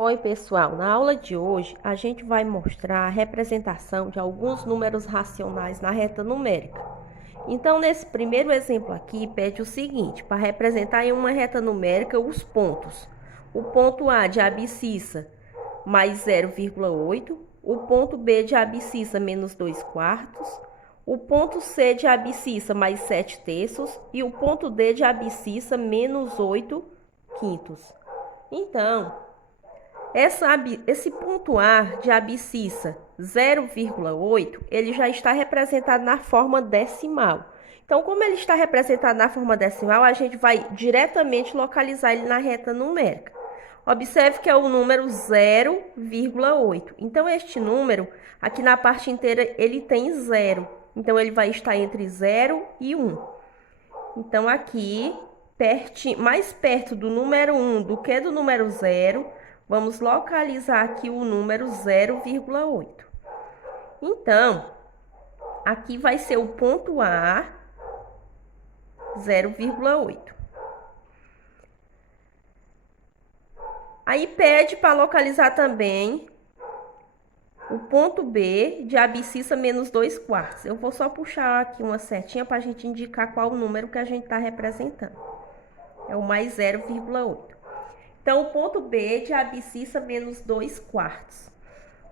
Oi, pessoal. Na aula de hoje, a gente vai mostrar a representação de alguns números racionais na reta numérica. Então, nesse primeiro exemplo aqui, pede o seguinte: para representar em uma reta numérica os pontos. O ponto A de abscissa mais 0,8, o ponto B de abscissa menos 2 quartos, o ponto C de abscissa mais 7 terços e o ponto D de abscissa menos 8 quintos. Então, esse ponto A de abscissa 0,8, ele já está representado na forma decimal. Então, como ele está representado na forma decimal, a gente vai diretamente localizar ele na reta numérica. Observe que é o número 0,8. Então, este número, aqui na parte inteira, ele tem 0. Então, ele vai estar entre 0 e 1. Então, aqui, mais perto do número 1 do que do número 0, vamos localizar aqui o número 0,8. Então, aqui vai ser o ponto A, 0,8. Aí pede para localizar também o ponto B de abscissa menos 2 quartos. Eu vou só puxar aqui uma setinha para a gente indicar qual o número que a gente está representando. É o mais 0,8. Então, o ponto B de abscissa menos 2 quartos.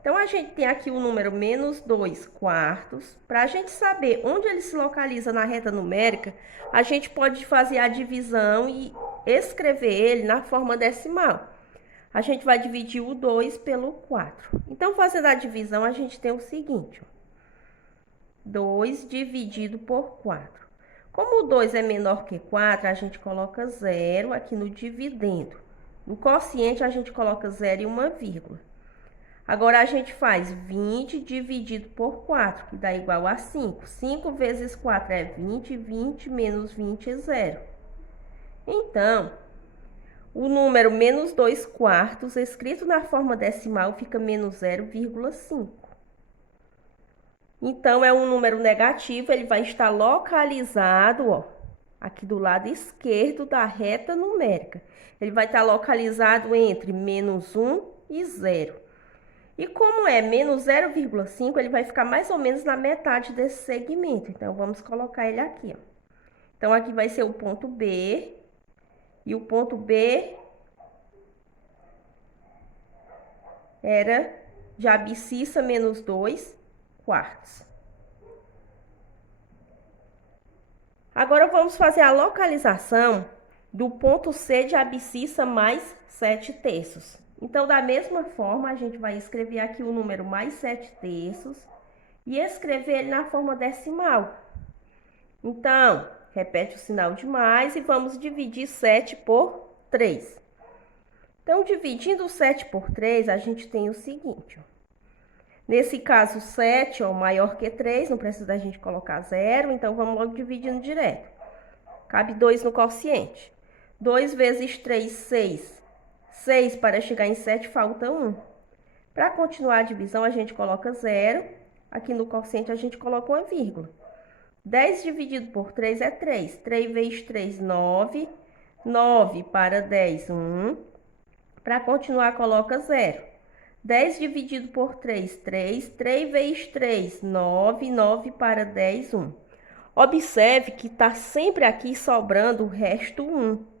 Então, a gente tem aqui o número menos 2 quartos. Para a gente saber onde ele se localiza na reta numérica, a gente pode fazer a divisão e escrever ele na forma decimal. A gente vai dividir o 2 pelo 4. Então, fazendo a divisão, a gente tem o seguinte: 2 dividido por 4. Como o 2 é menor que 4, a gente coloca 0 aqui no dividendo. No quociente, a gente coloca 0 e uma vírgula. Agora, a gente faz 20 dividido por 4, que dá igual a 5. 5 vezes 4 é 20, 20 menos 20 é 0. Então, o número menos 2 quartos, escrito na forma decimal, fica menos 0,5. Então, é um número negativo, ele vai estar localizado, ó, aqui do lado esquerdo da reta numérica. Ele vai estar localizado entre menos 1 e 0. E como é menos 0,5, ele vai ficar mais ou menos na metade desse segmento. Então, vamos colocar ele aqui, ó. Então, aqui vai ser o ponto B. E o ponto B era de abscissa menos 2 quartos. Agora, vamos fazer a localização do ponto C de abscissa mais 7 terços. Então, da mesma forma, a gente vai escrever aqui o número mais 7 terços e escrever ele na forma decimal. Então, repete o sinal de mais e vamos dividir 7 por 3. Então, dividindo 7 por 3, a gente tem o seguinte, ó. Nesse caso, 7 é maior que 3, não precisa da gente colocar 0, então vamos logo dividindo direto. Cabe 2 no quociente. 2 vezes 3, 6. 6 para chegar em 7, falta 1. Para continuar a divisão, a gente coloca 0. Aqui no quociente, a gente coloca uma vírgula. 10 dividido por 3 é 3. 3 vezes 3, 9. 9 para 10, 1. Para continuar, coloca 0. 10 dividido por 3, 3. 3 vezes 3, 9. 9 para 10, 1. Observe que está sempre aqui sobrando o resto 1.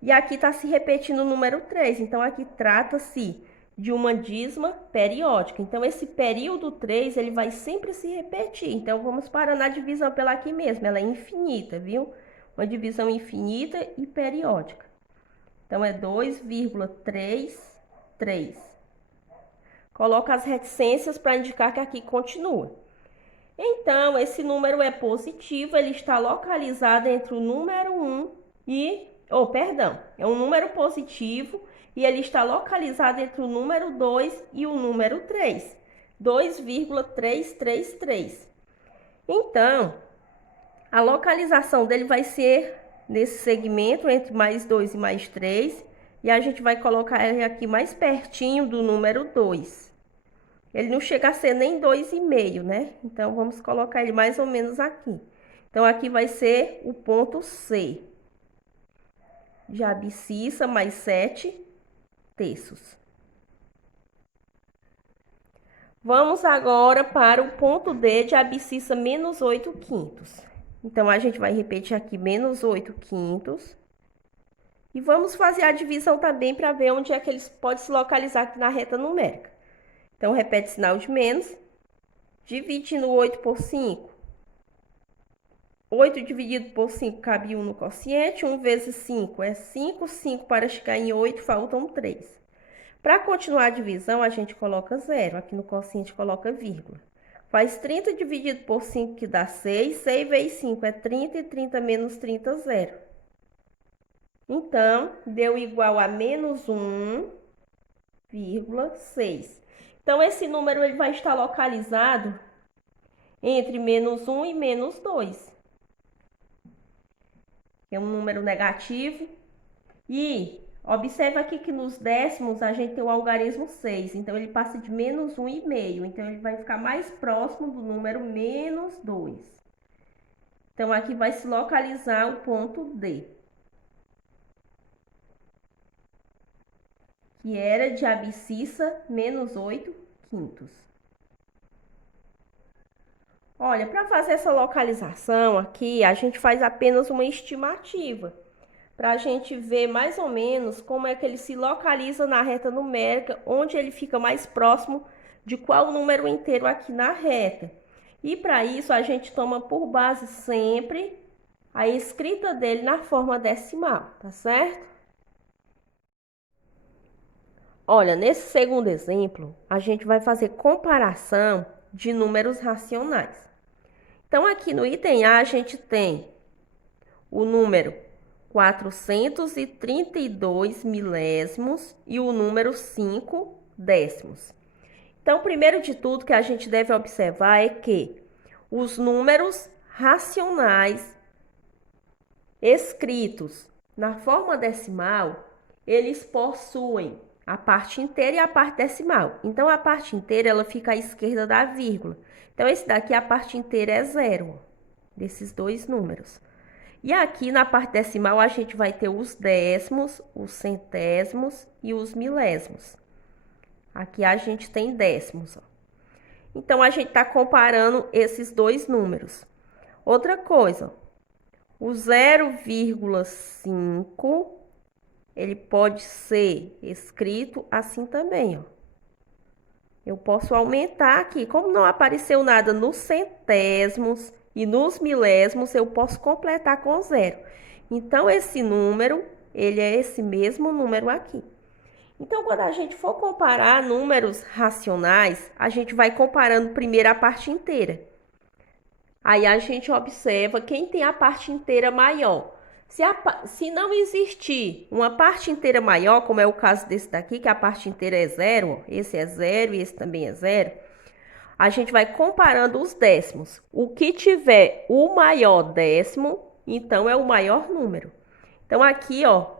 E aqui está se repetindo o número 3. Então, aqui trata-se de uma dízima periódica. Então, esse período 3, ele vai sempre se repetir. Então, vamos parar na divisão pela aqui mesmo. Ela é infinita, viu? Uma divisão infinita e periódica. Então, é 2,33. Coloca as reticências para indicar que aqui continua. Então, esse número é positivo, ele está localizado entre o número 1 e... é um número positivo e ele está localizado entre o número 2 e o número 3. 2,333. Então, a localização dele vai ser nesse segmento entre mais 2 e mais 3. E a gente vai colocar ele aqui mais pertinho do número 2. Ele não chega a ser nem 2,5, né? Então, vamos colocar ele mais ou menos aqui. Então, aqui vai ser o ponto C de abscissa mais 7 terços. Vamos agora para o ponto D de abscissa menos 8 quintos. Então, a gente vai repetir aqui menos 8 quintos. E vamos fazer a divisão também para ver onde é que eles podem se localizar aqui na reta numérica. Então, repete sinal de menos. Dividindo 8 por 5. 8 dividido por 5 cabe 1 no quociente. 1 vezes 5 é 5. 5 para chegar em 8, faltam 3. Para continuar a divisão, a gente coloca 0. Aqui no quociente coloca vírgula. Faz 30 dividido por 5, que dá 6. 6 vezes 5 é 30 e 30 menos 30, 0. Então, deu igual a menos 1,6. Então, esse número ele vai estar localizado entre menos 1 e menos 2. É um número negativo. E observa aqui que nos décimos a gente tem o algarismo 6. Então, ele passa de menos 1,5. Então, ele vai ficar mais próximo do número menos 2. Então, aqui vai se localizar o ponto D, que era de abscissa menos 8 quintos. Olha, para fazer essa localização aqui, a gente faz apenas uma estimativa, para a gente ver mais ou menos como é que ele se localiza na reta numérica, onde ele fica mais próximo de qual número inteiro aqui na reta. E para isso, a gente toma por base sempre a escrita dele na forma decimal, tá certo? Olha, nesse segundo exemplo, a gente vai fazer comparação de números racionais. Então, aqui no item A, a gente tem o número 432 milésimos e o número 5 décimos. Então, primeiro de tudo que a gente deve observar é que os números racionais escritos na forma decimal, eles possuem a parte inteira e a parte decimal. Então, a parte inteira ela fica à esquerda da vírgula. Então, esse daqui, a parte inteira é 0, desses dois números. E aqui na parte decimal, a gente vai ter os décimos, os centésimos e os milésimos. Aqui a gente tem décimos. Então, a gente está comparando esses dois números. Outra coisa, o 0,5, ele pode ser escrito assim também, ó. Eu posso aumentar aqui. Como não apareceu nada nos centésimos e nos milésimos, eu posso completar com 0. Então, esse número, ele é esse mesmo número aqui. Então, quando a gente for comparar números racionais, a gente vai comparando primeiro a parte inteira. Aí a gente observa quem tem a parte inteira maior. Se não existir uma parte inteira maior, como é o caso desse daqui, que a parte inteira é 0, esse é 0 e esse também é 0, a gente vai comparando os décimos. O que tiver o maior décimo, então é o maior número. Então, aqui, ó,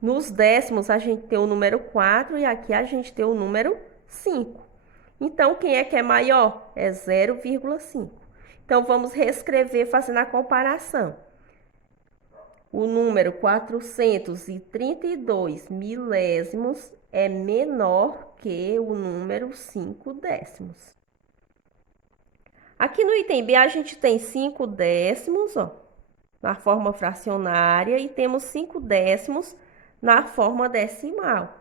nos décimos a gente tem o número 4 e aqui a gente tem o número 5. Então, quem é que é maior? É 0,5. Então, vamos reescrever fazendo a comparação. O número 432 milésimos é menor que o número 5 décimos. Aqui no item B, a gente tem 5 décimos, ó, na forma fracionária, e temos 5 décimos na forma decimal.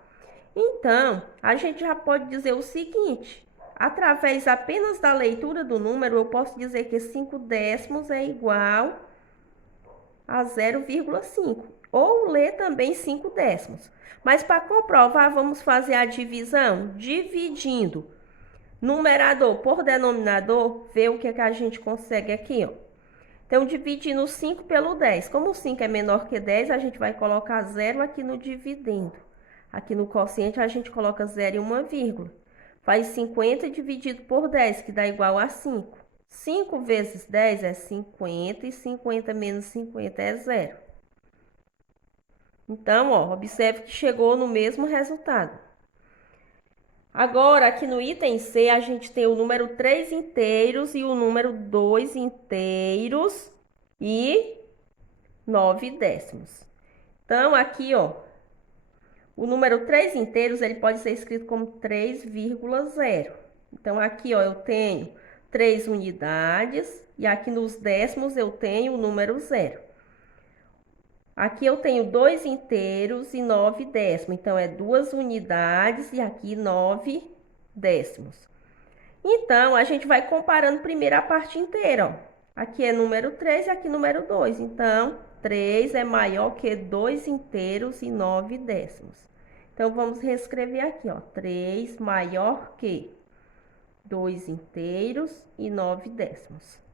Então, a gente já pode dizer o seguinte: através apenas da leitura do número, eu posso dizer que 5 décimos é igual a 0,5. Ou ler também 5 décimos. Mas para comprovar, vamos fazer a divisão dividindo numerador por denominador, ver o que a gente consegue aqui, ó. Então, dividindo 5 pelo 10. Como o 5 é menor que 10, a gente vai colocar 0 aqui no dividendo. Aqui no quociente, a gente coloca 0 e uma vírgula. Faz 50 dividido por 10, que dá igual a 5. 5 vezes 10 é 50 e 50 menos 50 é 0. Então, ó, observe que chegou no mesmo resultado. Agora, aqui no item C, a gente tem o número 3 inteiros e o número 2 inteiros e 9 décimos. Então, aqui, ó, o número 3 inteiros, ele pode ser escrito como 3,0. Então, aqui, ó, eu tenho 3 unidades e aqui nos décimos eu tenho o número 0. Aqui eu tenho 2 inteiros e 9 décimos. Então, é 2 unidades e aqui 9 décimos. Então, a gente vai comparando primeiro a parte inteira, ó. Aqui é número 3 e aqui número 2. Então, 3 é maior que 2 inteiros e 9 décimos. Então, vamos reescrever aqui, ó. 3 maior que 2 inteiros e 9 décimos.